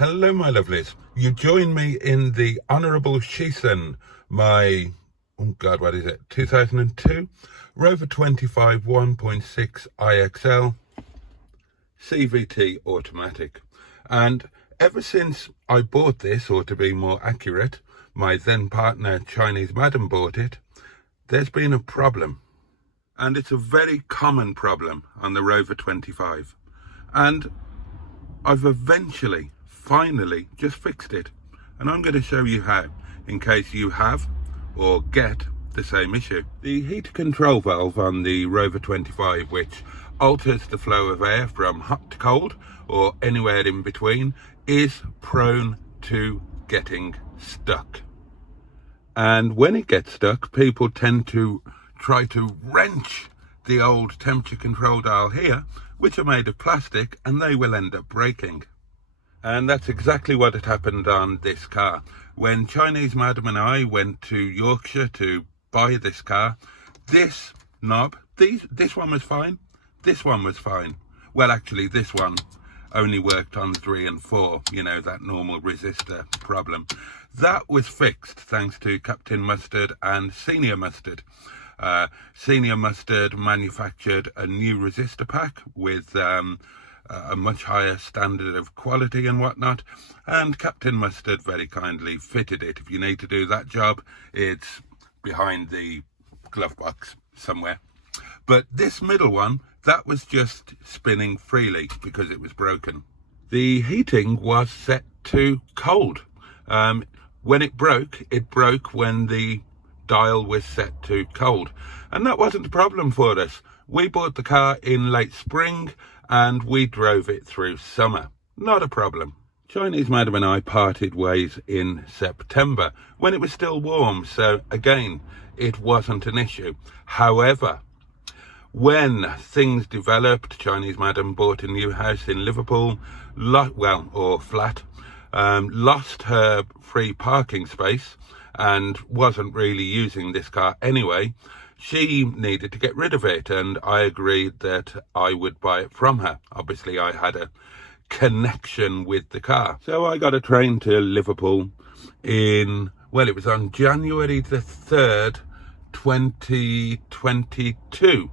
Hello, my lovelies. You join me in the Honourable Shisen, my, oh God, what is it, 2002 Rover 25 1.6 IXL CVT automatic. And ever since I bought this, or to be more accurate, my then partner Chinese madam bought it, there's been a problem. And it's a very common problem on the Rover 25. And I've eventually, finally, just fixed it. And I'm going to show you how, in case you have or get the same issue. The heat control valve on the Rover 25, which alters the flow of air from hot to cold or anywhere in between, is prone to getting stuck. And when it gets stuck, people tend to try to wrench the old temperature control dial here, which are made of plastic, and they will end up breaking. And that's exactly what had happened on this car. When Chinese madam and I went to Yorkshire to buy this car, this knob, this one was fine, this one was fine. Well, actually, this one only worked on 3 and 4, you know, that normal resistor problem. That was fixed thanks to Captain Mustard and Senior Mustard. Senior Mustard manufactured a new resistor pack with a much higher standard of quality and whatnot, and Captain Mustard very kindly fitted it. If you need to do that job, it's behind the glove box somewhere. But this middle one, that was just spinning freely because it was broken. The heating was set to cold. When it broke when the dial was set to cold, and that wasn't a problem for us. We bought the car in late spring and we drove it through summer. Not a problem. Chinese madam and I parted ways in September when it was still warm, so again, it wasn't an issue. However, when things developed, Chinese madam bought a new house in Liverpool, flat, lost her free parking space and wasn't really using this car anyway. She needed to get rid of it, and I agreed that I would buy it from her. Obviously, I had a connection with the car. So I got a train to Liverpool it was on January the 3rd, 2022.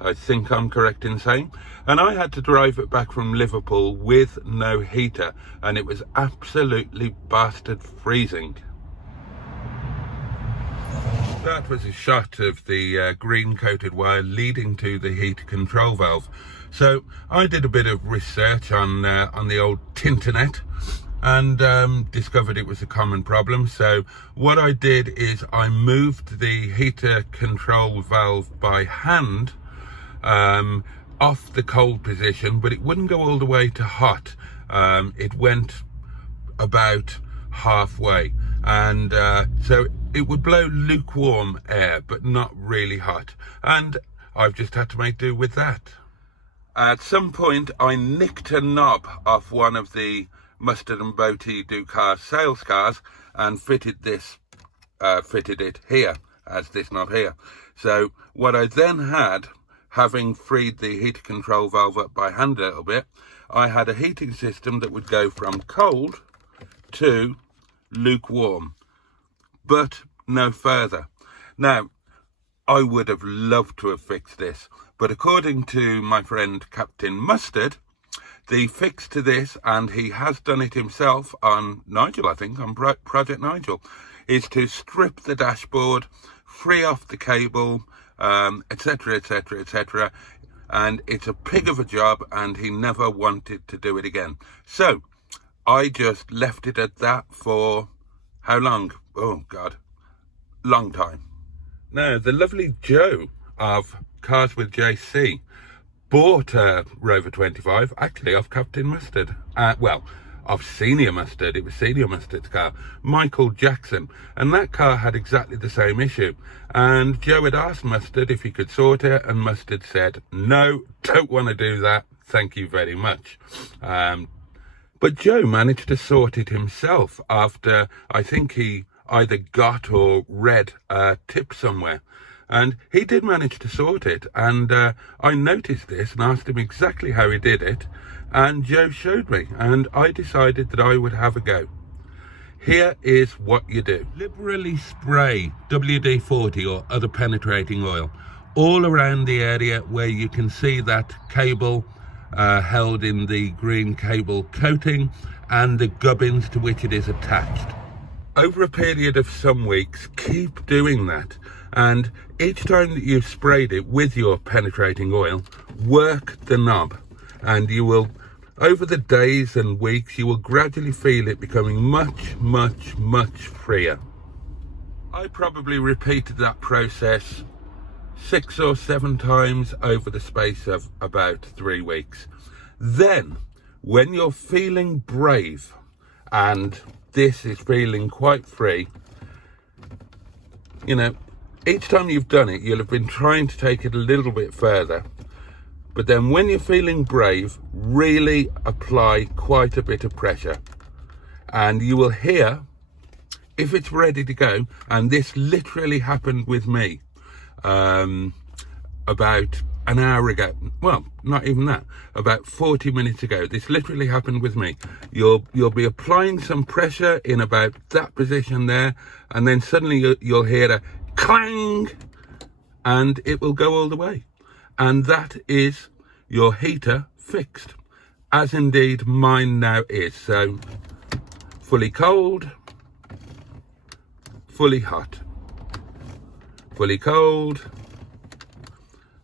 I think I'm correct in saying. And I had to drive it back from Liverpool with no heater, and it was absolutely bastard freezing. That was a shot of the green coated wire leading to the heat control valve. So I did a bit of research on the old Tinternet and discovered it was a common problem. So what I did is I moved the heater control valve by hand off the cold position, but it wouldn't go all the way to hot. It went about halfway, and so it would blow lukewarm air but not really hot, and I've just had to make do with that. At some point I nicked a knob off one of the Mustard and Boaty Ducar sales cars and fitted it here as this knob here. So what I then had, having freed the heater control valve up by hand a little bit, I had a heating system that would go from cold to lukewarm, but no further. Now, I would have loved to have fixed this, but according to my friend Captain Mustard, the fix to this, and he has done it himself on Nigel, I think, on Project Nigel, is to strip the dashboard, free off the cable, etc, etc, etc, and it's a pig of a job, and he never wanted to do it again. So I just left it at that for how long? Oh God, long time. Now, the lovely Joe of Cars with JC bought a Rover 25, actually off Captain Mustard. Of Senior Mustard. It was Senior Mustard's car, Michael Jackson, and that car had exactly the same issue. And Joe had asked Mustard if he could sort it, and Mustard said, no, don't want to do that, thank you very much. But Joe managed to sort it himself after, I think he either got or read a tip somewhere. And he did manage to sort it. And I noticed this and asked him exactly how he did it. and Joe showed me, and I decided that I would have a go. Here is what you do. Liberally spray WD-40 or other penetrating oil all around the area where you can see that cable held in the green cable coating and the gubbins to which it is attached. Over a period of some weeks, keep doing that, and each time that you've sprayed it with your penetrating oil, work the knob, and you will, over the days and weeks, you will gradually feel it becoming much freer. I probably repeated that process 6 or 7 times over the space of about 3 weeks. Then, when you're feeling brave and this is feeling quite free, you know, each time you've done it, you'll have been trying to take it a little bit further. But then when you're feeling brave, really apply quite a bit of pressure. And you will hear, if it's ready to go, and this literally happened with me about an hour ago. Well, not even that, about 40 minutes ago. This literally happened with me. You'll be applying some pressure in about that position there, and then suddenly you'll hear a clang, and it will go all the way. And that is your heater fixed, as indeed mine now is. So fully cold, fully hot, fully cold,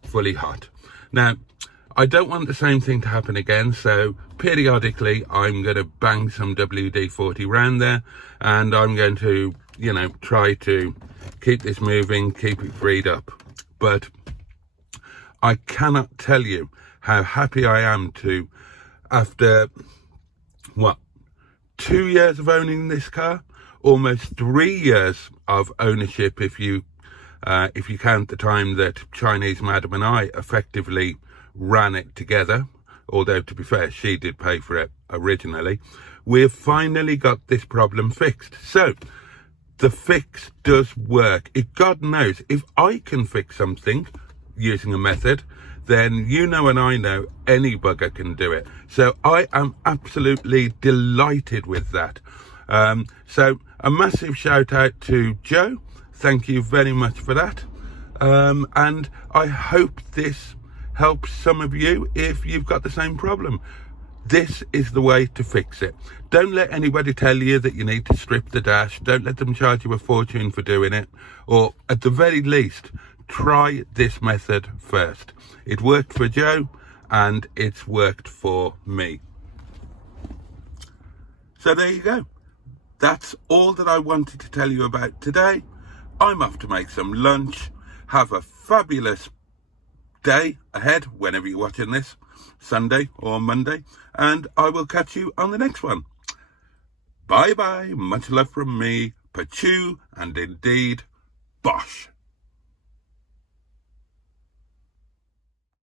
fully hot. Now, I don't want the same thing to happen again, so periodically I'm going to bang some WD-40 round there, and I'm going to, you know, try to keep this moving, keep it freed up. But I cannot tell you how happy I am to, after, 2 years of owning this car, almost 3 years of ownership if you count the time that Chinese Madam and I effectively ran it together, although to be fair, she did pay for it originally. We've finally got this problem fixed. So the fix does work. If God knows, if I can fix something using a method, then you know and I know any bugger can do it. So I am absolutely delighted with that. So a massive shout out to Joe. Thank you very much for that. And I hope this helps some of you if you've got the same problem. This is the way to fix it. Don't let anybody tell you that you need to strip the dash. Don't let them charge you a fortune for doing it. Or at the very least, try this method first. It worked for Joe and it's worked for me. So there you go. That's all that I wanted to tell you about today. I'm off to make some lunch. Have a fabulous day ahead whenever you're watching this, Sunday or Monday, and I will catch you on the next one. Bye bye, much love from me, Pachu, and indeed, Bosh.